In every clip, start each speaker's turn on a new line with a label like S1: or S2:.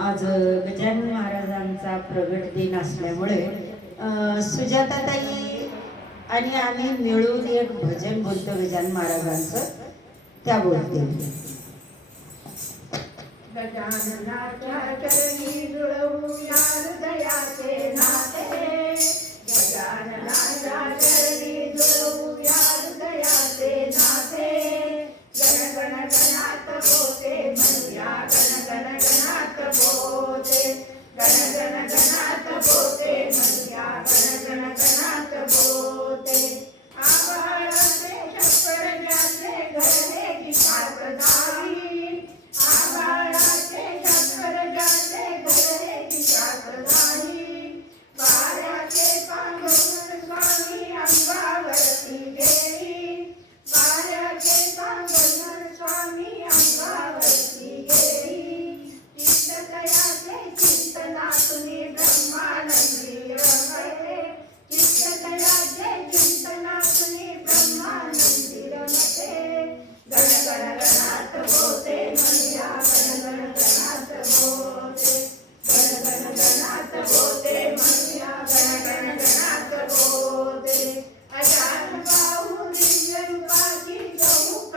S1: आज गजानन महाराजांचा प्रगट दिन असल्यामुळे सुजाताताई आणि आम्ही मिळून एक भजन बोलतो गजानन महाराजांचं. त्या बोलते.
S2: गजाननाच्या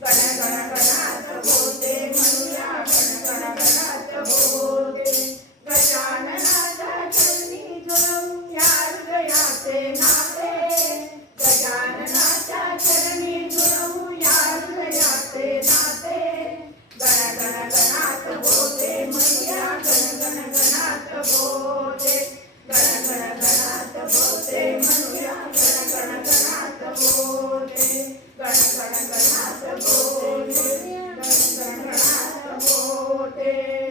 S2: गजाननाच्या चरणी धुरू या हृदयाचे नाते. गजाननाच्या चरणी धुरू या हृदयाचे नाते. गजाननाच्या चरणी धुरू या हृदयाचे नाते. गण गण